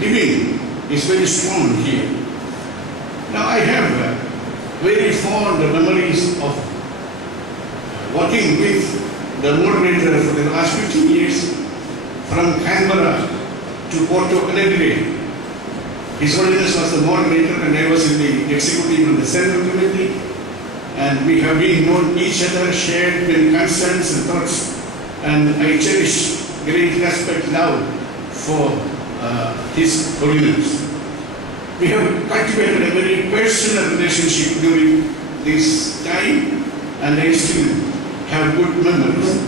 living is very strong here. Now I have very fond memories of working with the moderator for the last 15 years from Canberra to Porto Alegre. His Holiness was the moderator and I was in the executive of the Central Committee, and we have been known each other, shared many concerns and thoughts, and I cherish great respect now for His Holiness. We have cultivated a very personal relationship during this time, and I still have good memories.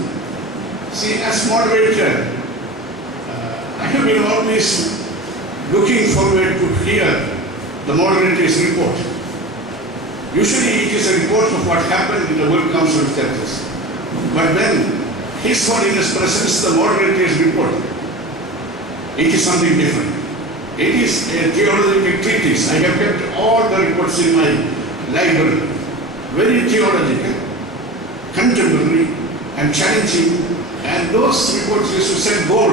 See, as moderator, I have been always looking forward to hear the moderator's report. Usually it is a report of what happened in the World Council of Churches. But when His Holiness presents the moderator's report, it is something different. It is a theological treatise. I have kept all the reports in my library. Very theological, contemporary and challenging, and those reports used to set goal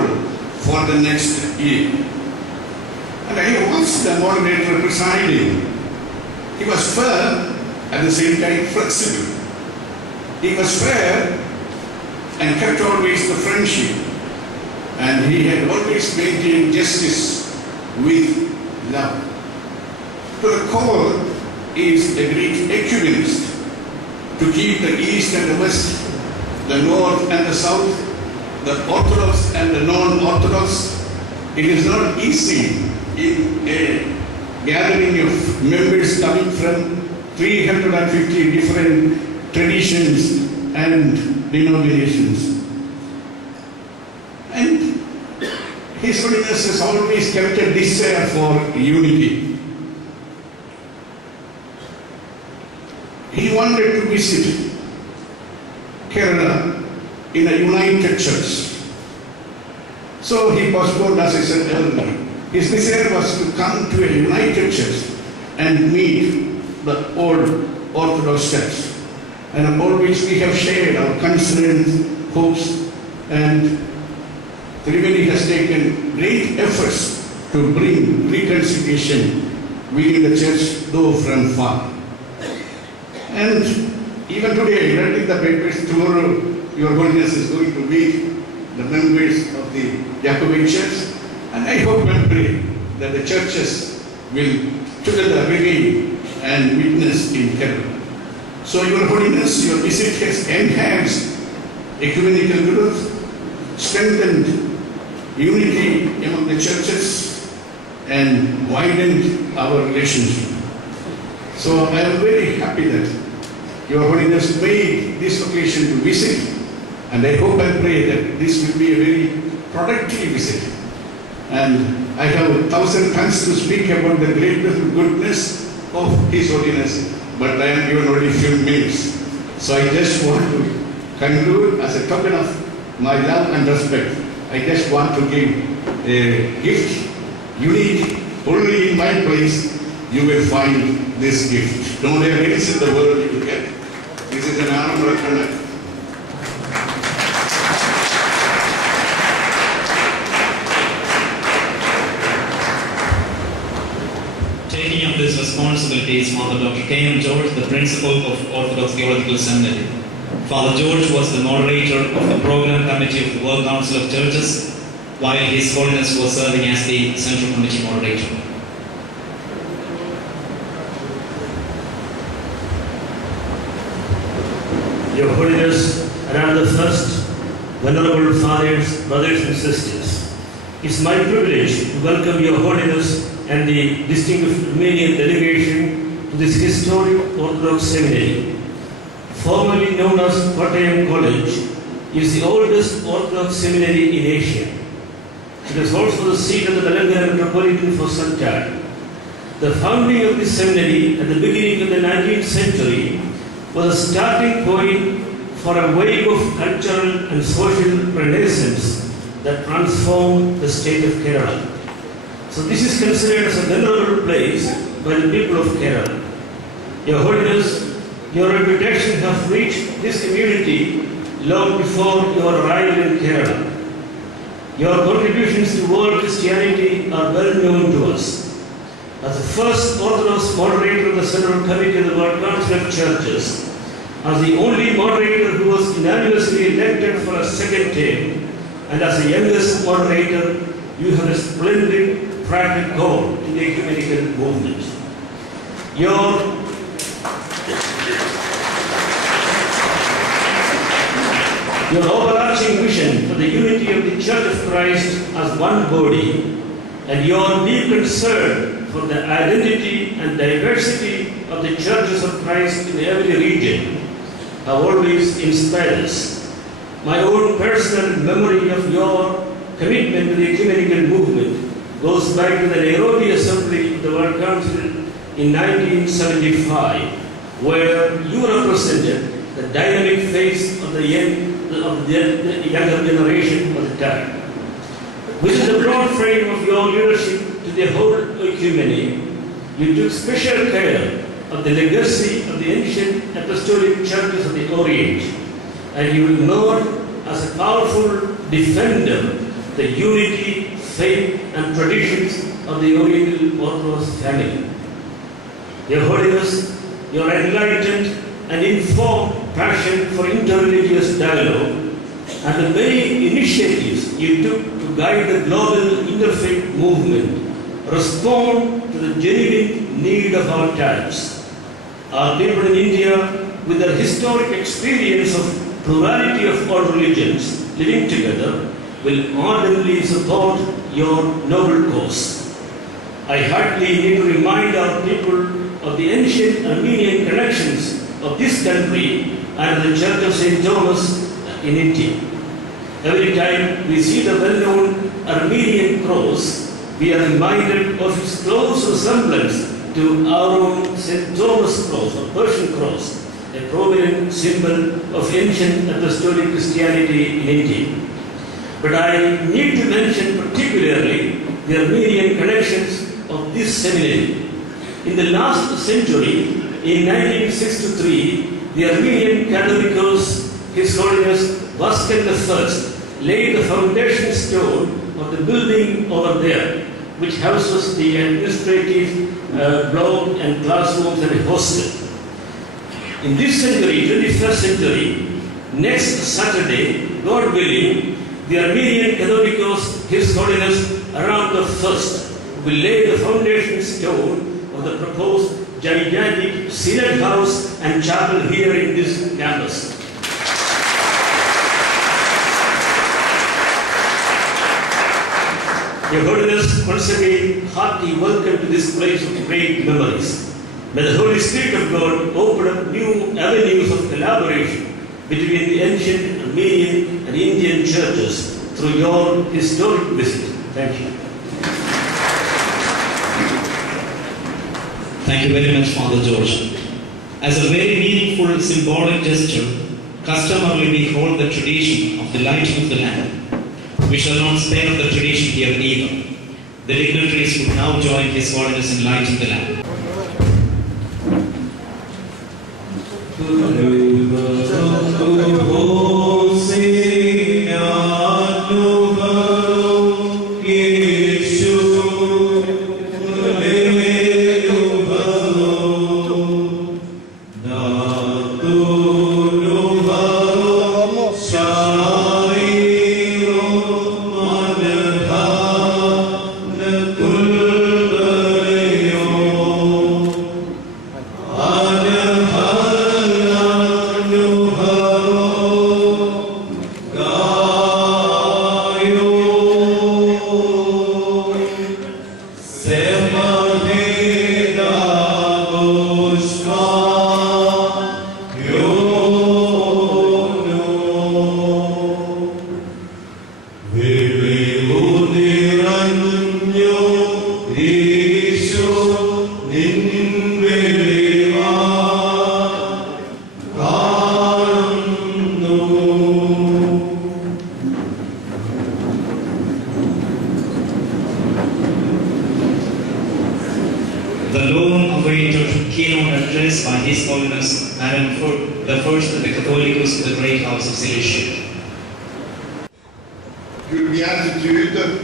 for the next year. And I watched the moderator presiding. He was firm, at the same time flexible. He was fair and kept always the friendship. And he had always maintained justice with love. To the core is a great ecumenist, to keep the East and the West, the North and the South, the Orthodox and the non-Orthodox. It is not easy in a gathering of members coming from 350 different traditions and denominations. And His Holiness has always kept a desire for unity. He wanted to visit Kerala in a united church. So he postponed, as I said earlier. His desire was to come to a united church and meet the old Orthodox Church, and always we have shared our concerns, hopes, and Trinity has taken great efforts to bring reconciliation within the church, though from far. And even today, reading the papers, tomorrow Your Holiness is going to meet the members of the Jacobin Church, and I hope and pray that the churches will together remain and witness in Kerala. So Your Holiness, your visit has enhanced ecumenical growth, strengthened unity among the churches, and widened our relationship. So I am very happy that Your Holiness made this occasion to visit, and I hope and pray that this will be a very productive visit. And I have 1,000 tongues to speak about the greatness and goodness of His Holiness, but I am given only a few minutes. So I just want to conclude as a token of my love and respect. I just want to give a gift, unique, only in my place you will find this gift. Nowhere else in the world you will get. This is an Aram I. Taking up this responsibility is Father Dr. K.M. George, the Principal of Orthodox Theological Seminary. Father George was the moderator of the Program Committee of the World Council of Churches, while His Holiness was serving as the Central Committee moderator. Your Holiness, Aram I, Venerable Fathers, Brothers and Sisters, it's my privilege to welcome Your Holiness and the distinguished Romanian delegation to this historic Orthodox seminary. Formerly known as Kottayam College, is the oldest Orthodox seminary in Asia. It is also the seat of the Telangana Metropolitan for some time. The founding of this seminary at the beginning of the 19th century was a starting point for a wave of cultural and social renaissance that transformed the state of Kerala. So this is considered as a venerable place by the people of Kerala. Your Holiness, your reputation has reached this community long before your arrival in Kerala. Your contributions to world Christianity are well known to us. As the first Orthodox moderator of the Central Committee of the World Council of Churches, as the only moderator who was unanimously elected for a second term, and as the youngest moderator, you have a splendid track record in the ecumenical movement. Your overarching vision for the unity of the Church of Christ as one body, and your deep concern for the identity and diversity of the churches of Christ in every region have always inspired us. My own personal memory of your commitment to the ecumenical movement goes back to the Nairobi Assembly of the World Council in 1975, where you represented the dynamic face of the younger generation of the time. Within the broad frame of your leadership to the whole ecumeny, you took special care of the legacy of the ancient apostolic churches of the Orient, and you emerged as a powerful defender of the unity, faith, and traditions of the Oriental Orthodox family. Your Holiness, your enlightened and informed passion for interreligious dialogue, and the many initiatives you took to guide the global interfaith movement respond to the genuine need of our times. Our people in India, with their historic experience of plurality of all religions living together, will ardently support your noble cause. I hardly need to remind our people of the ancient Armenian connections of this country and the Church of St. Thomas in India. Every time we see the well-known Armenian cross, we are reminded of its close resemblance to our own St. Thomas cross or Persian cross, a prominent symbol of ancient apostolic Christianity in India. But I need to mention particularly the Armenian connections of this seminary. In the last century, in 1963, the Armenian Catholicos, His Holiness Vaskan I, laid the foundation stone of the building over there, which houses the administrative block and classrooms and a hostel. In this century, 21st century, next Saturday, God willing, the Armenian Catholicos, His Holiness Aram I, will lay the foundation stone of the proposed gigantic synod house and chapel here in this campus. Your Holiness, once again, hearty welcome to this place of great memories. May the Holy Spirit of God open up new avenues of collaboration between the ancient Armenian and Indian churches through your historic visit. Thank you. Thank you very much, Father George. As a very meaningful symbolic gesture, customarily we hold the tradition of the lighting of the lamp. We shall not spare the tradition here either. The dignitaries would now join His Holiness in lighting the lamp. The long-awaited keynote address by His Holiness Aram I, the first of the Catholicos in the great house of Cilicia. beatitude